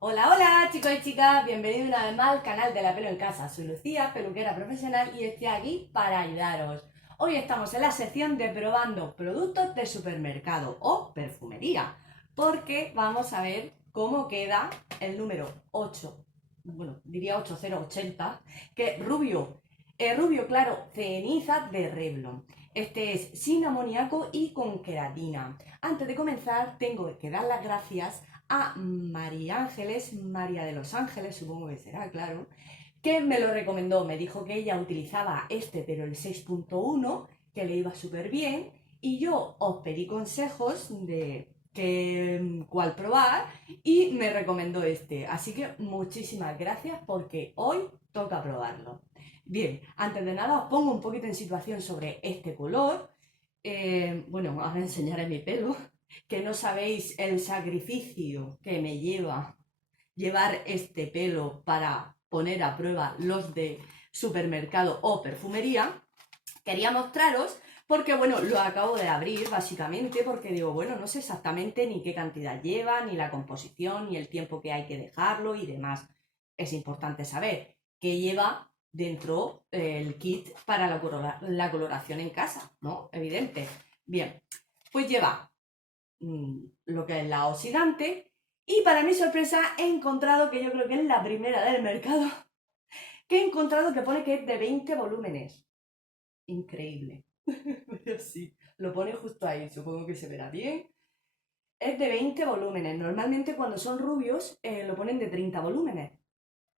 Hola, hola chicos y chicas, bienvenidos una vez más al canal de La Pelo en Casa. Soy Lucía, peluquera profesional y estoy aquí para ayudaros. Hoy estamos en la sección de probando productos de supermercado o perfumería, porque vamos a ver cómo queda el número 8, bueno, diría 8080, que es rubio, rubio claro, ceniza de Revlon. Este es sin amoníaco y con queratina. Antes de comenzar, tengo que dar las gracias a María Ángeles, María de los Ángeles, supongo que será, claro, que me lo recomendó. Me dijo que ella utilizaba este, pero el 6.1, que le iba súper bien, y yo os pedí consejos de cuál probar y me recomendó este. Así que muchísimas gracias porque hoy toca probarlo. Bien, antes de nada os pongo un poquito en situación sobre este color. Bueno, ahora enseñaré mi pelo, que no sabéis el sacrificio que me lleva llevar este pelo para poner a prueba los de supermercado o perfumería. Quería mostraros porque, bueno, lo acabo de abrir básicamente porque digo, bueno, no sé exactamente ni qué cantidad lleva, ni la composición, ni el tiempo que hay que dejarlo y demás. Es importante saber qué lleva dentro el kit para la coloración en casa, ¿no? Evidente. Bien, pues lleva lo que es la oxidante. Y para mi sorpresa he encontrado, que yo creo que es la primera del mercado, que he encontrado que pone que es de 20 volúmenes. Increíble. Pero sí, lo pone justo ahí, supongo que se verá bien. Es de 20 volúmenes. Normalmente cuando son rubios lo ponen de 30 volúmenes.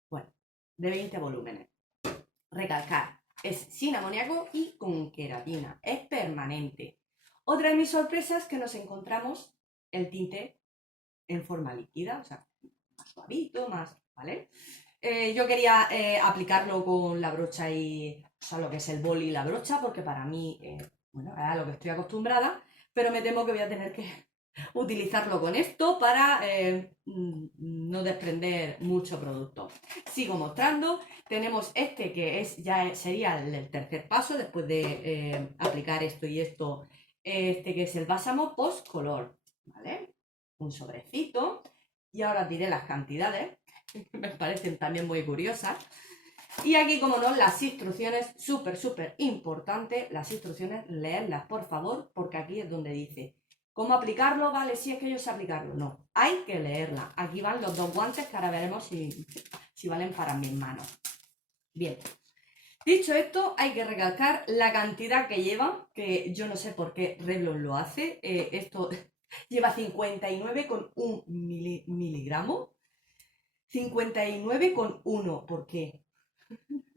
Bueno, de 20 volúmenes. Recalcar, es sin amoníaco y con queratina. Es permanente. Otra de mis sorpresas es que nos encontramos el tinte en forma líquida, o sea, más suavito, más, ¿vale? Yo quería aplicarlo con la brocha y, o sea, lo que es el boli y la brocha, porque para mí, bueno, es a lo que estoy acostumbrada, pero me temo que voy a tener que utilizarlo con esto para no desprender mucho producto. Sigo mostrando. Tenemos este que es ya sería el tercer paso después de aplicar esto y esto, este que es el bálsamo post color, ¿vale? Un sobrecito y ahora diré las cantidades, que me parecen también muy curiosas. Y aquí, como no, las instrucciones, súper importante, las instrucciones, leerlas por favor, porque aquí es donde dice cómo aplicarlo, vale, si es que yo sé aplicarlo, no, hay que leerla. Aquí van los dos guantes que ahora veremos si valen para mis manos. Bien, dicho esto, hay que recalcar la cantidad que lleva, que yo no sé por qué Revlon lo hace. Esto lleva 59,1 miligramos. 59,1, ¿por qué?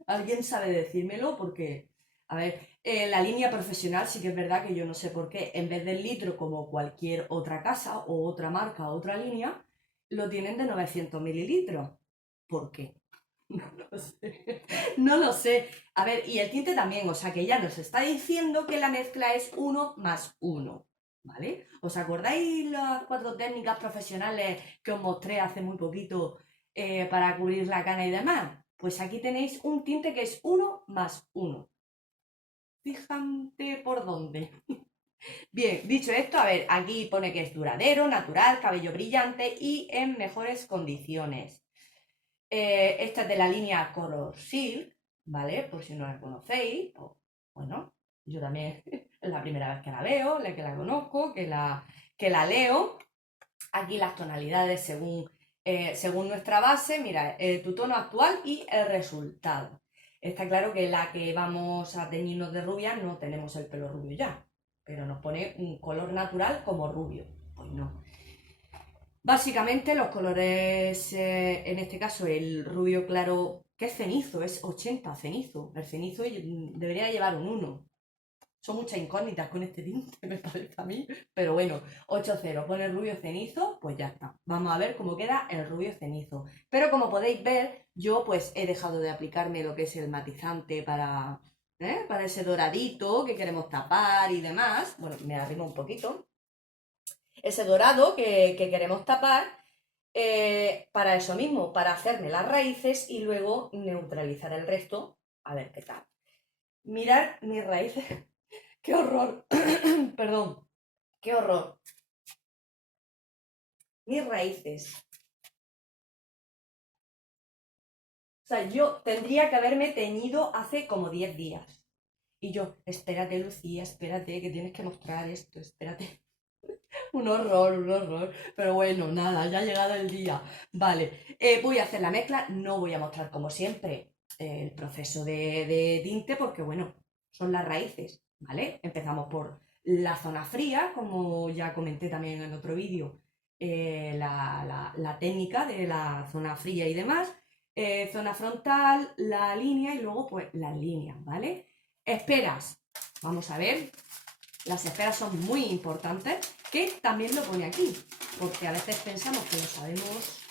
¿Alguien sabe decírmelo? Porque, a ver, la línea profesional sí que es verdad que yo no sé por qué, en vez del litro como cualquier otra casa o otra marca o otra línea, lo tienen de 900 mililitros. ¿Por qué? No lo sé. No lo sé. A ver, y el tinte también, o sea que ya nos está diciendo que la mezcla es uno más uno, ¿vale? ¿Os acordáis las 4 técnicas profesionales que os mostré hace muy poquito para cubrir la cana y demás? Pues aquí tenéis un tinte que es uno más uno. Fíjate por dónde. Bien, dicho esto, a ver, aquí pone que es duradero, natural, cabello brillante y en mejores condiciones. Esta es de la línea Color Silk, ¿vale? Por si no la conocéis, pues, bueno, yo también es la primera vez que la veo, que la conozco, que la leo. Aquí las tonalidades según nuestra base, mira, tu tono actual y el resultado. Está claro que la que vamos a teñirnos de rubia no tenemos el pelo rubio ya, pero nos pone un color natural como rubio. Pues no. Básicamente los colores, en este caso el rubio claro, que es cenizo, es 80 cenizo. El cenizo debería llevar un 1. Son muchas incógnitas con este tinte, me parece a mí. Pero bueno, 8-0, pone el rubio cenizo, pues ya está. Vamos a ver cómo queda el rubio cenizo. Pero como podéis ver, yo pues he dejado de aplicarme lo que es el matizante para ese doradito que queremos tapar y demás. Bueno, me arrimo un poquito. Ese dorado que queremos tapar para eso mismo, para hacerme las raíces y luego neutralizar el resto. A ver qué tal. Mirar mis raíces. ¡Qué horror! Perdón, qué horror. Mis raíces. sea, yo tendría que haberme teñido hace como 10 días. Y yo, espérate, Lucía, espérate, que tienes que mostrar esto, espérate. Un horror, un horror. Pero bueno, nada, ya ha llegado el día. Vale, voy a hacer la mezcla. No voy a mostrar, como siempre, el proceso de tinte, porque bueno, son las raíces, ¿vale? Empezamos por la zona fría, como ya comenté también en otro vídeo, la técnica de la zona fría y demás. Zona frontal, la línea y luego pues las líneas, ¿vale? Esperas. Vamos a ver. Las esferas son muy importantes, que también lo pone aquí, porque a veces pensamos que lo sabemos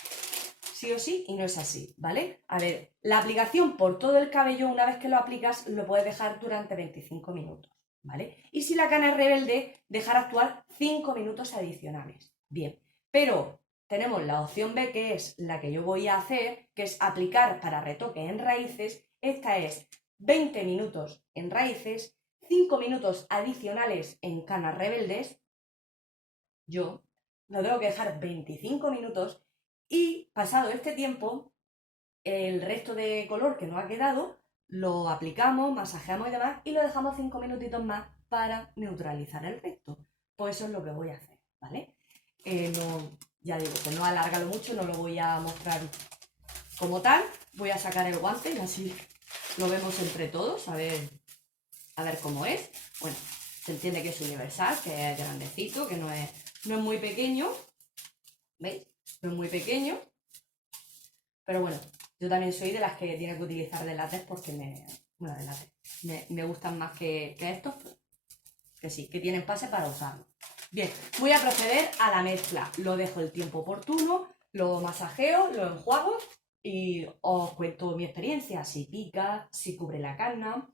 sí o sí y no es así, ¿vale? A ver, la aplicación por todo el cabello, una vez que lo aplicas, lo puedes dejar durante 25 minutos, ¿vale? Y si la cana es rebelde, dejar actuar 5 minutos adicionales. Bien, pero tenemos la opción B, que es la que yo voy a hacer, que es aplicar para retoque en raíces. Esta es 20 minutos en raíces, 5 minutos adicionales en canas rebeldes. Yo lo tengo que dejar 25 minutos y pasado este tiempo, el resto de color que nos ha quedado lo aplicamos, masajeamos y demás y lo dejamos 5 minutitos más para neutralizar el resto. Pues eso es lo que voy a hacer, ¿vale? No, ya digo que no alargarlo mucho, no lo voy a mostrar como tal. Voy a sacar el guante y así lo vemos entre todos, a ver cómo es. Bueno, se entiende que es universal, que es grandecito, que no es muy pequeño. ¿Veis? No es muy pequeño. Pero bueno, yo también soy de las que tiene que utilizar de látex porque me gustan más que estos, que sí, que tienen pase para usarlo. Bien, voy a proceder a la mezcla. Lo dejo el tiempo oportuno, lo masajeo, lo enjuago y os cuento mi experiencia, si pica, si cubre la carne.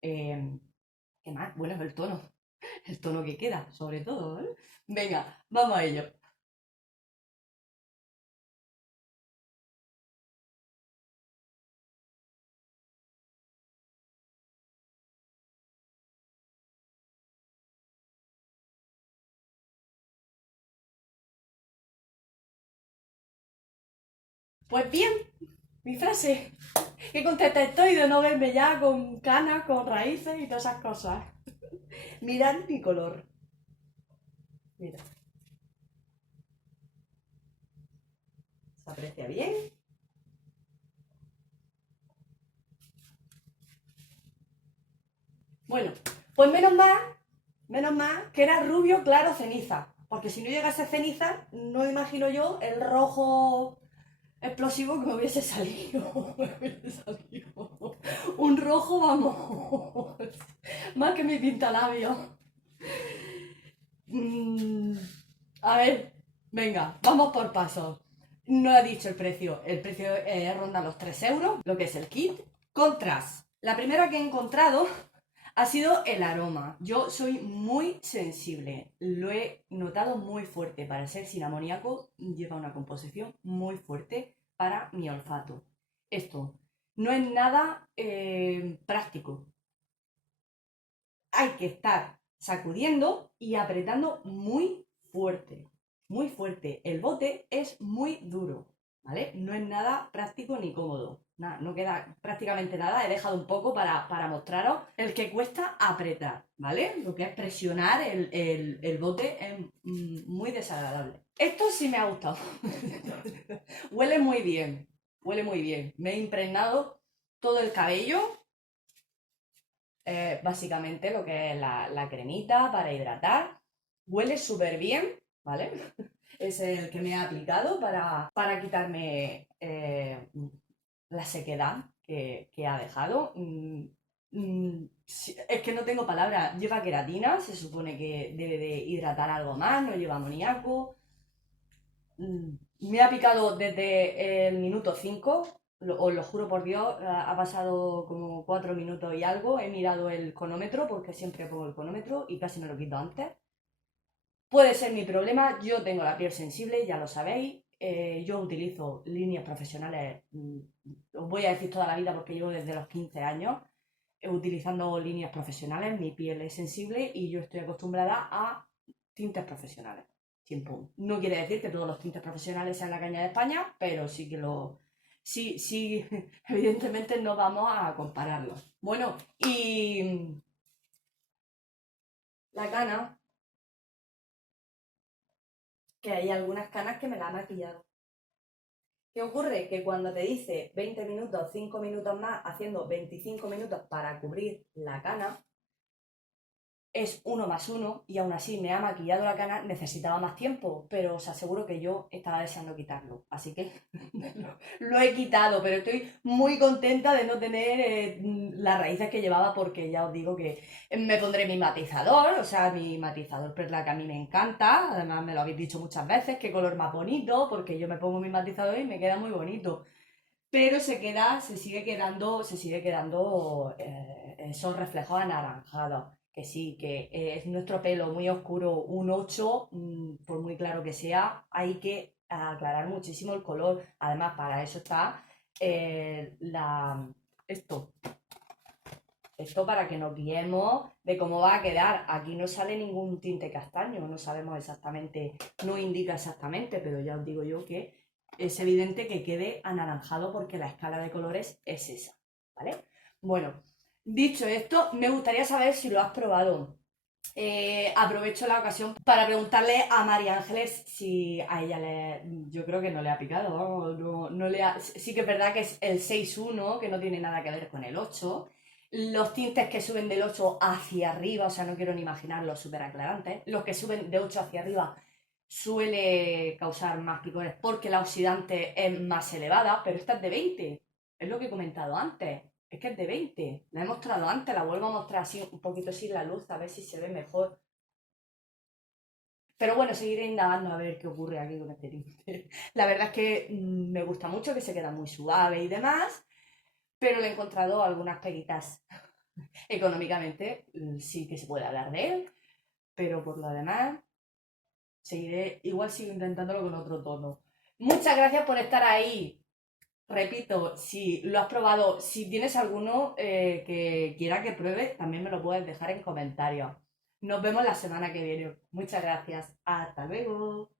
¿Qué más? Bueno, el tono que queda, sobre todo, ¿eh? Venga, vamos a ello. Pues bien, mi frase. Qué contenta estoy de no verme ya con canas, con raíces y todas esas cosas. Mirad mi color. Mira, ¿se aprecia bien? Bueno, pues menos mal que era rubio claro ceniza. Porque si no llegase ceniza, no imagino yo el rojo explosivo que me hubiese salido. Me hubiese salido. Un rojo, vamos. Más que mi pintalabios. Mm, a ver, venga, vamos por pasos. No he dicho el precio. El precio ronda los 3 euros, lo que es el kit. Contras. La primera que he encontrado ha sido el aroma. Yo soy muy sensible. Lo he notado muy fuerte. Para ser sin amoníaco, lleva una composición muy fuerte para mi olfato. Esto no es nada práctico. Hay que estar sacudiendo y apretando muy fuerte, muy fuerte. El bote es muy duro, ¿vale? No es nada práctico ni cómodo. Nada, no queda prácticamente nada. He dejado un poco para mostraros el que cuesta apretar, ¿vale? Lo que es presionar el bote es muy desagradable. Esto sí me ha gustado. Huele muy bien, huele muy bien. Me he impregnado todo el cabello, básicamente lo que es la cremita para hidratar. Huele súper bien, ¿vale? Es el que me he aplicado para quitarme la sequedad que ha dejado. Es que no tengo palabras. Lleva queratina, se supone que debe de hidratar algo más, no lleva amoníaco. Me ha picado desde el minuto 5, os lo juro por Dios, ha pasado como 4 minutos y algo. He mirado el cronómetro porque siempre pongo el cronómetro y casi me lo quito antes. Puede ser mi problema, yo tengo la piel sensible, ya lo sabéis. Yo utilizo líneas profesionales, os voy a decir toda la vida porque llevo desde los 15 años utilizando líneas profesionales. Mi piel es sensible y yo estoy acostumbrada a tintes profesionales. Tiempo. No quiere decir que todos los tintes profesionales sean la caña de España, pero sí que sí, sí, evidentemente no vamos a compararlo. Bueno, y la cana, que hay algunas canas que me la han maquillado. ¿Qué ocurre? Que cuando te dice 20 minutos, 5 minutos más, haciendo 25 minutos para cubrir la cana, es uno más uno y aún así me ha maquillado la cana, necesitaba más tiempo, pero os aseguro que yo estaba deseando quitarlo. Así que lo he quitado, pero estoy muy contenta de no tener las raíces que llevaba porque ya os digo que me pondré mi matizador, o sea, mi matizador perla que a mí me encanta, además me lo habéis dicho muchas veces, qué color más bonito, porque yo me pongo mi matizador y me queda muy bonito. Pero se sigue quedando esos reflejos anaranjados. Que sí, que es nuestro pelo muy oscuro, un 8 por muy claro que sea, hay que aclarar muchísimo el color. Además, para eso está eh, la, esto, esto para que nos guiemos de cómo va a quedar. Aquí no sale ningún tinte castaño, no sabemos exactamente, no indica exactamente, pero ya os digo yo que es evidente que quede anaranjado porque la escala de colores es esa, ¿vale? Bueno, dicho esto, me gustaría saber si lo has probado. Aprovecho la ocasión para preguntarle a María Ángeles si a ella le... Yo creo que no le ha picado, vamos, no le ha... Sí que es verdad que es el 6-1, que no tiene nada que ver con el 8. Los tintes que suben del 8 hacia arriba, o sea, no quiero ni imaginarlos súper aclarantes. Los que suben de 8 hacia arriba suele causar más picores porque la oxidante es más elevada, pero esta es de 20. Es lo que he comentado antes. Es que es de 20. La he mostrado antes, la vuelvo a mostrar así, un poquito sin la luz, a ver si se ve mejor. Pero bueno, seguiré indagando a ver qué ocurre aquí con este tinte. La verdad es que me gusta mucho, que se queda muy suave y demás, pero le he encontrado algunas peguitas. Económicamente sí que se puede hablar de él, pero por lo demás seguiré, igual sigo intentándolo con otro tono. Muchas gracias por estar ahí. Repito, si lo has probado, si tienes alguno que quiera que pruebe, también me lo puedes dejar en comentarios. Nos vemos la semana que viene. Muchas gracias. Hasta luego.